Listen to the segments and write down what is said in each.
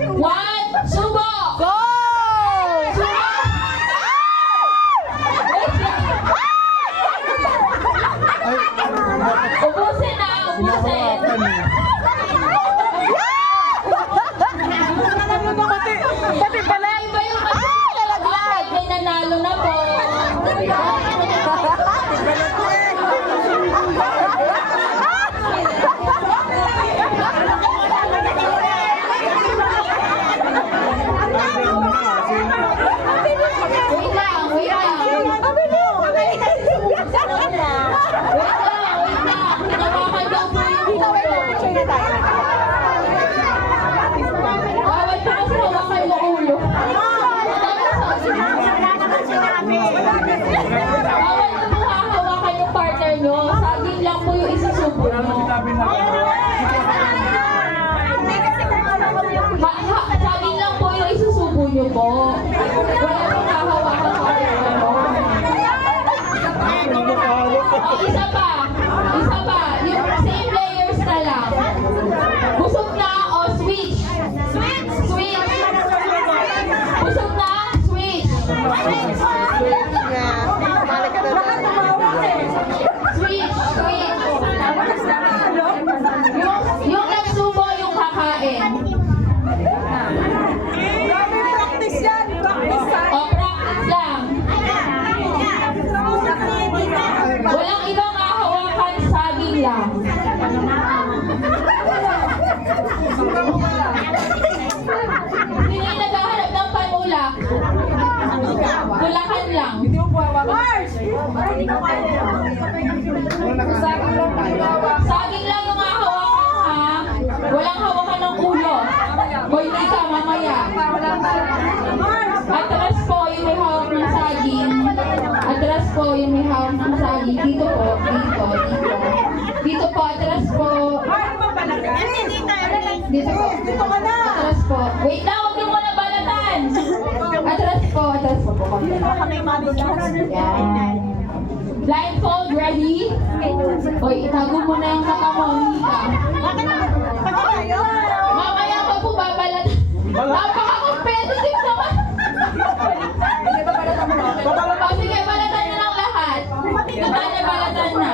1, subo! Go! Ubusin na, ubusin. Pati pala. Iba yung lalaglag. May nanalo na po. Wait lang, wait lang. Hinawakan daw po yung ulo. Bawal pa kasi hawakan yung ulo. Bawal na po hahawakan yung partner nyo. Saging lang po yung isusubo nyo. Saging lang po yung isusubo nyo po. Wala pong hahawakan partner nyo. O, isa pa. Isa pa. Yung same layers na lang. Busog na o switch? Switch. Busog na? Switch. Switch. Yung nagsubo yung kakain. Practice yan. O, practice lang. Walang ibang hahawakan, saging lang. Hindi naghahanap ng panula. Tulakan lang. Saging lang yung hahawakan ha. Walang hawakan ng ulo. O hindi ka mamaya. Atras po yung may hawak ng saging. Atras po yung may hawak ng saging. Dito po. Dito. Dito po. Atras po. Dito po. Atras po. Wait lang. Huwag niyo muna balatan. Atras po. Atras po po. Yan. Blindfold. Ready? Hoy, itago mo na yung mata mo. Hindi ka. Mamaya pa po babalatan. Napaka-competitive naman. O sige, balatan na lang lahat. Total na balatan na.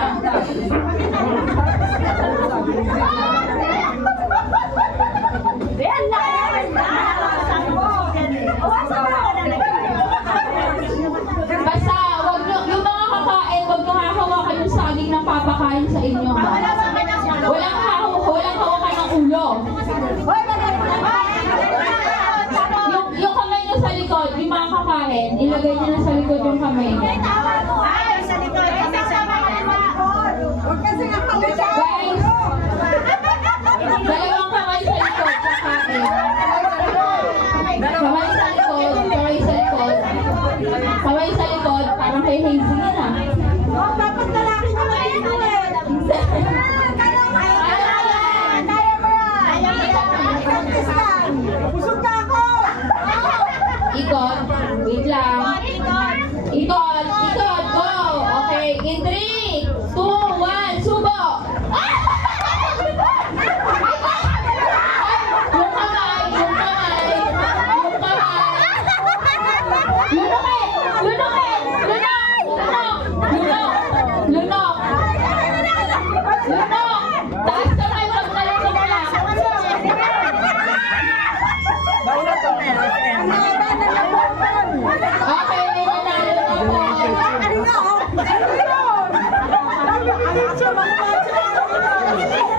Basta, wag nyo, yung mga kakain, wag nyo hahawakan yung saging ng papakain sa inyo. Walang hawakan ng ulo. Yung kamay nyo sa likod, yung mga kakain, ilagay nyo na sa likod yung kamay nyo. Guys, dalawang kamay sa likod, kakain. Kamay sa likod, kamay sa likod. Kamay sa likod, parang kay Hazy yun ah. Ikot, wait lang. Ikot, go! Okay, in 3, 2, 1, subo! Yung kamay! Lunok! Taas kamay, wag nalunok lang. Okay, may nanalo na po. Ano na, oh? Ano yun?